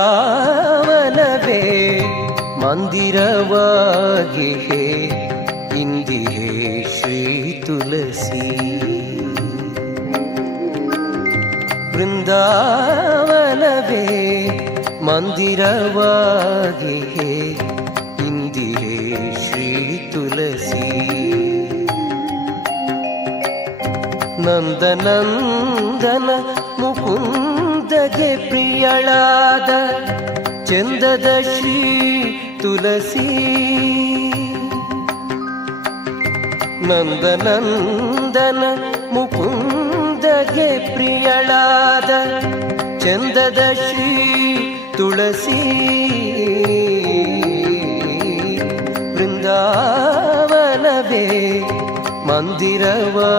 ಬೃಂದಾವನವೇ ಮಂದಿರವಾಗಿಯೇ ಇಂದಿಯೇ ಶ್ರೀ ತುಳಸಿ. ಬೃಂದಾವನವೇ ಮಂದಿರವಾಗಿಯೇ ಇಂದಿಯೇ ಶ್ರೀ ತುಳಸಿ. ನಂದನಂದನ ಮುಕುಂದಗೆ ಪ್ರಿಯಳಾದ ಚಂದದ ಶ್ರೀ ತುಳಸಿ. ನಂದನಂದನ ಮುಕುಂದಗೆ ಪ್ರಿಯಳಾದ ಚಂದದ ಶ್ರೀ ತುಳಸಿ. ಬೃಂದಾವನವೇ ಮಂದಿರವಾಗಿಯೇ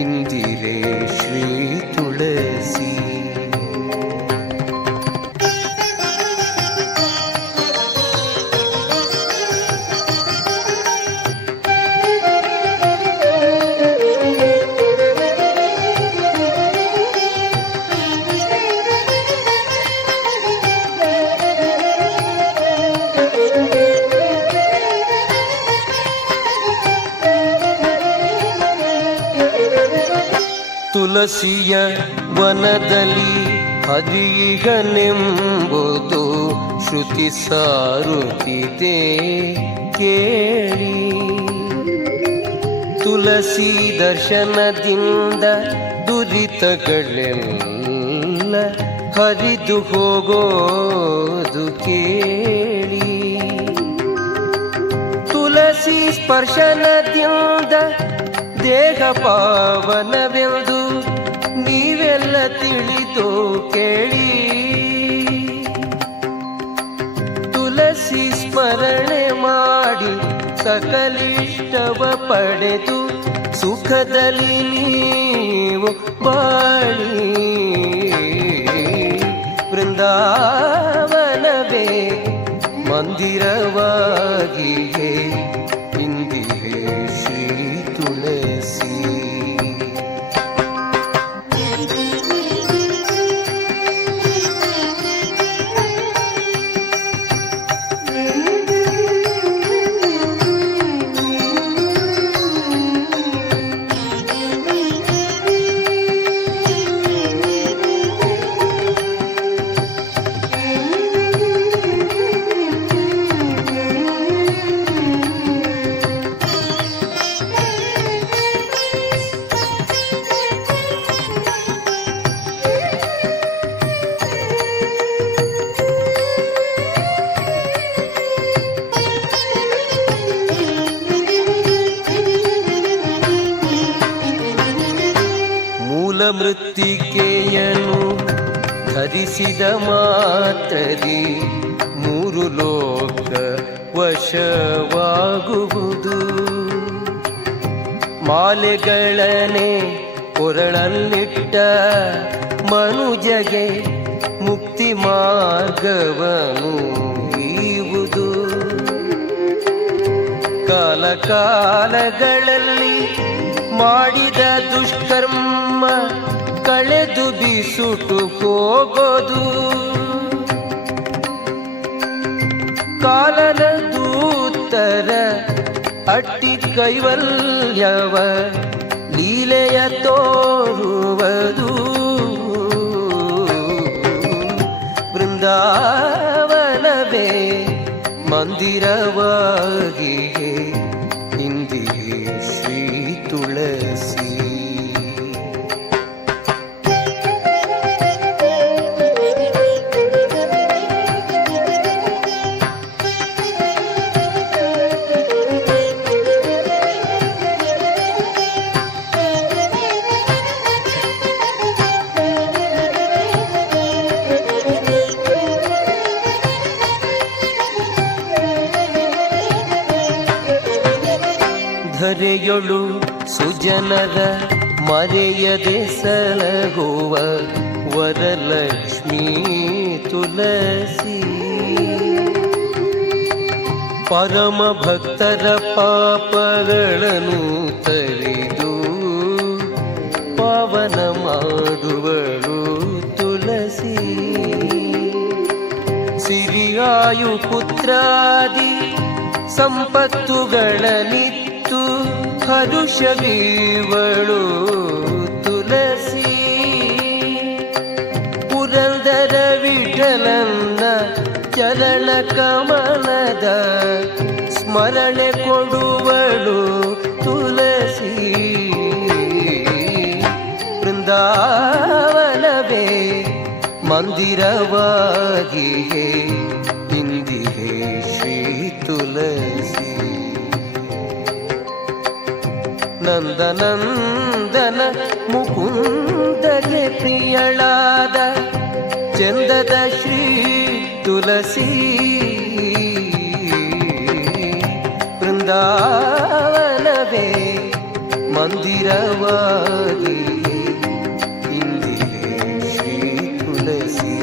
ಇಂದಿರೇ ಶ್ರೀ ತುಳಸಿ. ತುಳಸಿಯ ವನದಲ್ಲಿ ಹರಿಗನೆಂಬುದು ಶ್ರುತಿ ಸಾರುತ್ತಿದೆ ಕೇಳಿ. ತುಳಸಿ ದರ್ಶನದಿಂದ ದುರಿತಗಳೆಲ್ಲ ಹರಿದು ಹೋಗೋದು ಕೇಳಿ. ತುಳಸಿ ಸ್ಪರ್ಶನದಿಂದ ದೇಹ ಪಾವನವೆಂದು ನೀವೆಲ್ಲ ತಿಳಿದು ಕೇಳಿ. ತುಳಸಿ ಸ್ಮರಣೆ ಮಾಡಿ ಸಕಲಿಷ್ಟವ ಪಡೆದು ಸುಖದಲ್ಲಿ ನೀವು ಬಾಳಿ. ಬೃಂದಾವನವೇ ಮಂದಿರವಾಗಿಯೇ ಇಂದಿಯೇ ಶ್ರೀ ತುಳಸಿ. ಮೃತ್ತಿಕೆಯನ್ನು ಧರಿಸಿದ ಮಾತರಿ ಮೂರು ಲೋಕ ವಶವಾಗುವುದು. ಮಾಲೆಗಳನೆ ಕೊರಳಲ್ಲಿಟ್ಟ ಮನುಜಗೆ ಮುಕ್ತಿ ಮಾರ್ಗವನ್ನು ಈವುದು. ಕಾಲ ಕಾಲಗಳಲ್ಲಿ ಮಾಡಿದ ದುಷ್ಕರ್ಮ ಕಳೆದು ಬಿಸುಟು ಹೋಗೋದು. ಕಾಲನ ದೂತರ ಅಟ್ಟಿ ಕೈವಲ್ಯವ ಲೀಲೆಯ ತೋರುವುದು. ಬೃಂದಾವನವೇ ಮಂದಿರವಾಗಿಯೇ ಇಂದಿಯೇ ಶ್ರೀ ತುಳಸಿ. ಧರೆಯೊಳು ಸುಜನರ ಮರೆಯದೆ ಸಲಹುವ ವರಲಕ್ಷ್ಮೀ ತುಳಸಿ. ಪರಮ ಭಕ್ತರ ಪಾಪಗಳನ್ನು ತರಿದು ಪಾವನ ಮಾಡುವಳು ತುಳಸಿ. ಆಯುಪುತ್ರಾದಿ ಸಂಪತ್ತುಗಳನಿತ್ತು ಹರುಷವೀವಳು ತುಳಸಿ. ಪುರಂದರ ವಿಠಲನ್ನ ಚರಣ ಕಮಲದ ಸ್ಮರಣೆ ಕೊಡುವಳು ತುಳಸಿ. ಬೃಂದಾವನವೇ ಮಂದಿರವಾಗಿಯೇ ಇಂದಿಗೆ ಶ್ರೀ ತುಳಸಿ. ನಂದನಂದನ ಮುಕುಂದಗೆ ಪ್ರಿಯಳಾದ ಚಂದದ ಶ್ರೀ ತುಳಸಿ. ಬೃಂದಾವನವೇ ಮಂದಿರವಾಗಿ ಇಂದಿಗೆ ಶ್ರೀ ತುಳಸಿ.